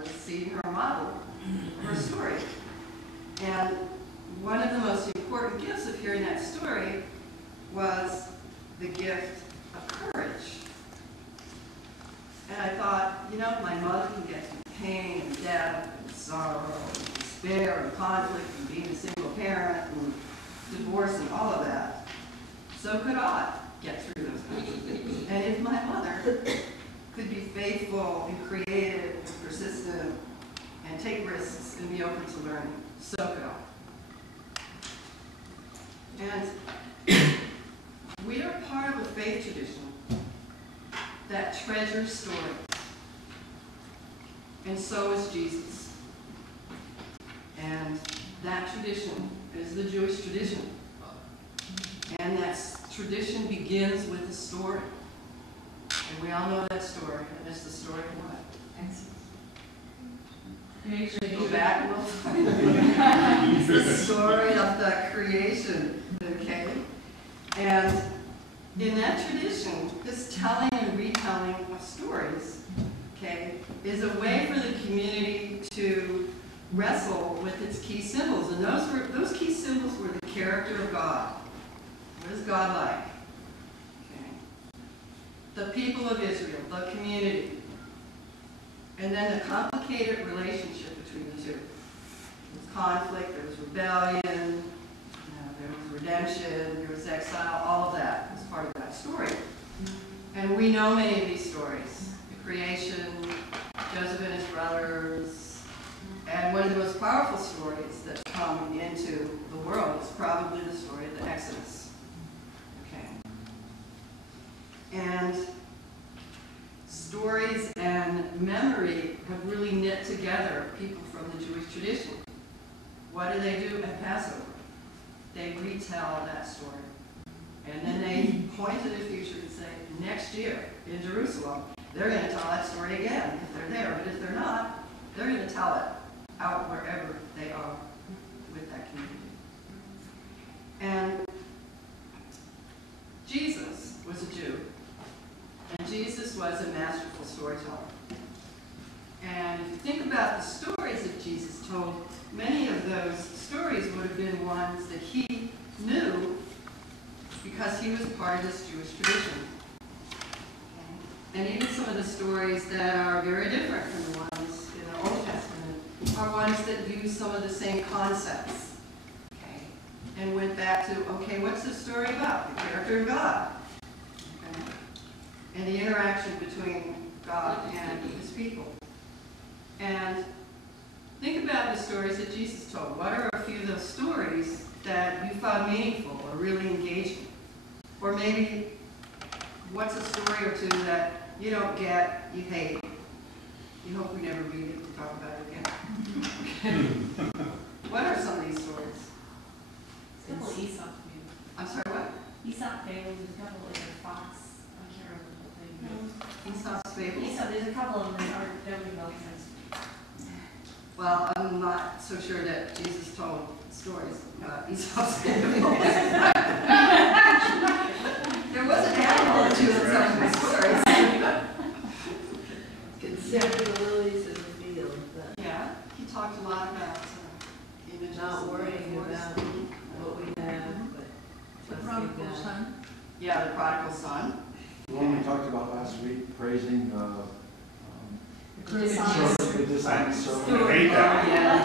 was seeing her model her story. And one of the most important gifts of hearing that story was the gift of courage. And I thought, you know, my mother can get through pain and death and sorrow and despair and conflict and being a single parent and divorce and all of that. So could I get through those things. And if my mother could be faithful and creative and persistent and take risks and be open to learning, so could I. And we are part of a faith tradition that treasures stories. And so is Jesus. And that tradition is the Jewish tradition. And that tradition begins with a story. And we all know that story. And it's the story of what? Exodus. Go back and we'll find it. It's the story of the creation. Okay? And in that tradition, this telling and retelling of stories, okay, is a way for the community to wrestle with its key symbols. And those key symbols were the character of God. What is God like? Okay. The people of Israel, the community, and then the complicated relationship between the two. There was conflict, there was rebellion, there was redemption, there was exile, all of that was part of that story. And we know many of these stories. The creation, Joseph and his brothers, and one of the most powerful stories that come into the world is probably the story of the Exodus. Okay. And stories and memory have really knit together people from the Jewish tradition. What do they do at Passover? They retell that story. And then they point to the future and say, next year in Jerusalem, they're going to tell that story again if they're there. But if they're not, they're going to tell it out wherever they are with that community. And Jesus was a Jew. And Jesus was a masterful storyteller. And if you think about the stories that Jesus told, many of those stories would have been ones that he knew because he was part of this Jewish tradition. And even some of the stories that are very different from the ones in the Old Testament are ones that use some of the same concepts. Okay? And went back to, okay, what's the story about? The character of God. Okay? And the interaction between God and his people. And think about the stories that Jesus told. What are a few of those stories that you found meaningful or really engaging? Or maybe, what's a story or two that you don't get, you hate? You hope we never read it and talk about it again. Okay. What are some of these stories? There's a couple of Aesop fables. I'm sorry, what? Aesop fables, there's a couple of fox. I can't remember the whole thing. Aesop's fables? Aesop, there's a couple of them that don't make no sense. Well, I'm not so sure that Jesus told stories about Aesop's fables. There was an animal or two in some of the stories. Consider the lilies of the field. Yeah, he talked a lot about images. Not worrying about what we have, but The trusting prodigal God. son. Yeah, the prodigal son. The one we talked about last week, praising The the dishonest servant. I hate that. Yeah,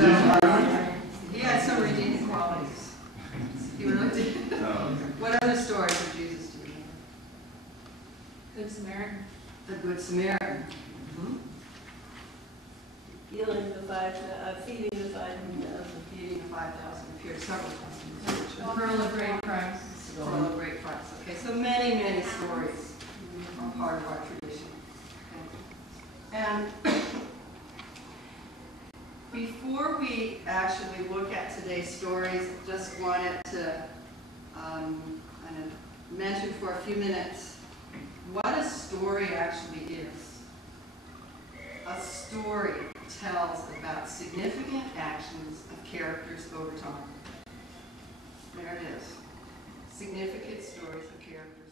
Yeah. he had some redeeming qualities. He would look at what other stories of Jesus do you remember? Good Samaritan. The Good Samaritan. Feeding the 5,000. Feeding the 5,000 appeared several times in the scripture. Pearl of great price. Pearl of great price. Okay, so many, many stories are part of our tradition. Okay. And before we actually look at today's stories, I just wanted to kind of mention for a few minutes what a story actually is. A story tells about significant actions of characters over time. There it is. Significant stories of characters.